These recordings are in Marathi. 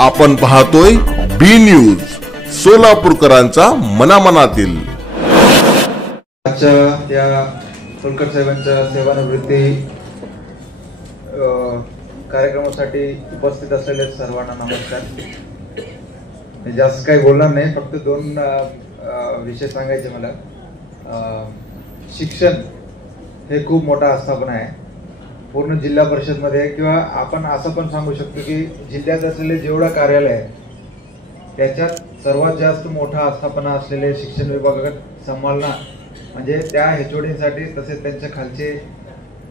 आपण पाहतोय बी न्यूज, सोलापूरकरांचा मनामनातील। आजच्या या सोलकर साहेबांच्या सेवानिवृत्ती कार्यक्रमासाठी उपस्थित असलेले सर्वांना नमस्कार। मी जास्त काही बोलणार नाही, फक्त दोन विषय सांगायचे मला। शिक्षण हे खूप मोठा आस्थापना आहे पूर्ण जिल्हा परिषद मध्ये, किंवा आपण असं पण सांगू शकतो की जिल्ह्यात असलेले जेवढा कार्यालय आहे त्याच्यात सर्वात जास्त मोठा आस्थापना असलेले शिक्षण विभागात सांभाळणं म्हणजे त्या HODसाठी, तसेच त्यांच्या खालचे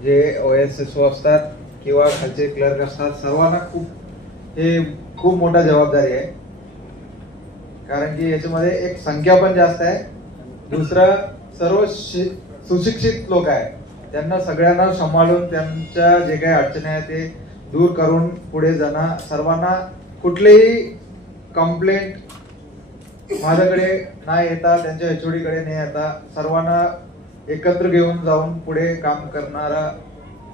जे OSSO असतात किंवा खालचे क्लर्क असतात, सर्वांना खूप मोठा जबाबदारी आहे। कारण की याच्यामध्ये एक संख्या पण जास्त आहे, दुसरं सर्व सुशिक्षित लोक आहेत, त्यांना सगळ्यांना सांभाळून त्यांच्या जे काही अडचणी आहेत ते दूर करून पुढे जाणं, सर्वांना कुठलीही कंप्लेंट माझ्याकडे नाही येता, त्यांच्या HOD कडे नाही येता, सर्वांना एकत्र घेऊन जाऊन पुढे काम करणारा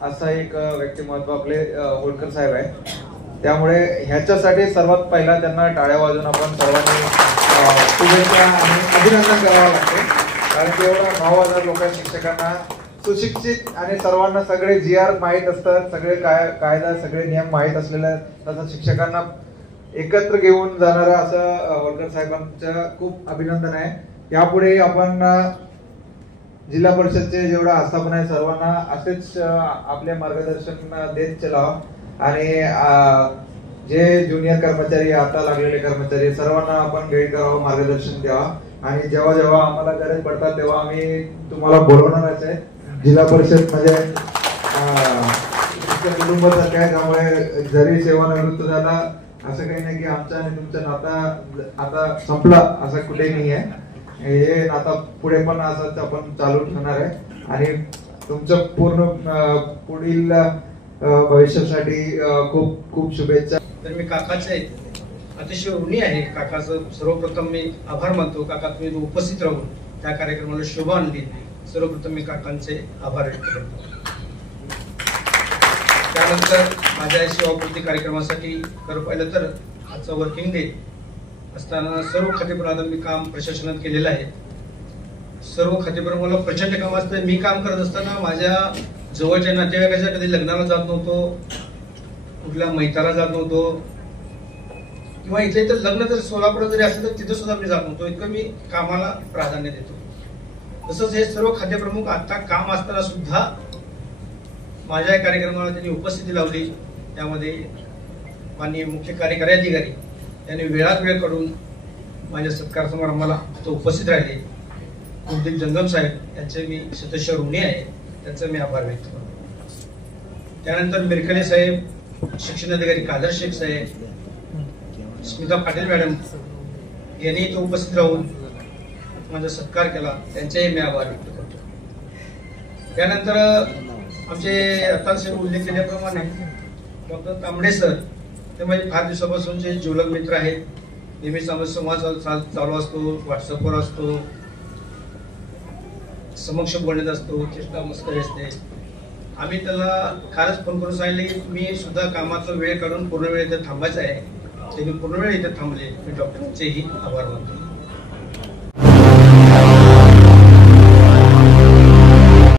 असा एक व्यक्तिमत्व आपले होळकर साहेब आहे। त्यामुळे ह्याच्यासाठी सर्वात पहिला त्यांना टाळ्या वाजवून आपण सर्वांनी शुभेच्छा आणि अभिनंदन करावं लागते। कारण की एवढा 9,000 लोकांना, शिक्षकांना सुशिक्षित आणि सर्वांना सगळे GR माहीत असतात, सगळे कायदा सगळे नियम माहीत असलेल्या तसं शिक्षकांना एकत्र घेऊन जाणारा असं होळकर साहेबांचं खूप अभिनंदन आहे। यापुढे आपण जिल्हा परिषदचे जेवढा आस्थापना आहे सर्वांना असेच आपले मार्गदर्शन देत चलावं आणि जे ज्युनियर कर्मचारी, आता लागलेले कर्मचारी, सर्वांना आपण गाईड करावं, मार्गदर्शन द्यावं आणि जेव्हा जेव्हा आम्हाला गरज पडतात तेव्हा आम्ही तुम्हाला बोलवणारच आहे। जिल्हा परिषद मध्ये कुटुंबासारखं आहे, त्यामुळे जरी सेवानिवृत्त झाला असं काही नाही की आमचं आणि तुमचं नातं आता संपला, असं कुठेही नाही आहे। हे नाता पुढे पण असंच आपण चालू ठेवणार आहे आणि तुमचं पूर्ण पुढील भविष्यासाठी खूप खूप शुभेच्छा। तर मी काकाचे अतिशय ऋणी आहे। काकाचं सर्वप्रथम मी आभार मानतो। काका तुम्ही उपस्थित राहून त्या कार्यक्रमाला शोभा आणली, सर्वप्रथम मी काकांचे आभार व्यक्त करतो। त्यानंतर माझ्या सेवापूर्ती कार्यक्रमासाठी खरं पाहिलं तर आजचा वर्किंग डे असताना सर्व खातेप्रमाणे मी काम प्रशासनात केलेलं आहे। सर्व खातेप्रमाणे मला प्रचंड काम असतं। मी काम करत असताना माझ्या जवळच्या नातेवाईकाच्या कधी लग्नाला जात नव्हतो, कुठल्या मैताला जात नव्हतो, किंवा इथले तर लग्न जर सोलापूर जरी असेल तर तिथं सुद्धा मी जात नव्हतो। इतकं मी कामाला प्राधान्य देतो। तसंच हे सर्व खातेप्रमुख आता काम असताना सुद्धा माझ्या कार्यक्रमाला त्यांनी उपस्थिती लावली। त्यामध्ये माननीय मुख्य कार्यकारी अधिकारी यांनी वेळात वेळ काढून माझ्या सत्कार समारंभाला उपस्थित राहिले। कुलदीप जंगम साहेब यांचे मी सदस्य ऋणी आहे, त्यांचा मी आभार व्यक्त करतो। त्यानंतर मिरकले साहेब, शिक्षण अधिकारी कादर शेख साहेब, स्मिता पाटील मॅडम यांनी इथे उपस्थित राहून माझा सत्कार केला, त्यांचाही मी आभार व्यक्त करतो। त्यानंतर आमचे आता उल्लेख केल्याप्रमाणे डॉक्टर तांबडे सर, ते माझे फार दिवसापासूनचे जिवलग मित्र आहेत। नेहमीच आमचा संवाद चालू असतो, व्हॉट्सअपवर असतो, समक्ष बोलण्यात असतो, चेष्टा मस्करी असते। आम्ही त्याला कालच फोन करून सांगितले की मी सुद्धा कामाचा वेळ काढून पूर्ण वेळ इथे थांबायचा आहे, त्यांनी पूर्ण वेळ इथे थांबले। मी डॉक्टरांचेही आभार मानतो।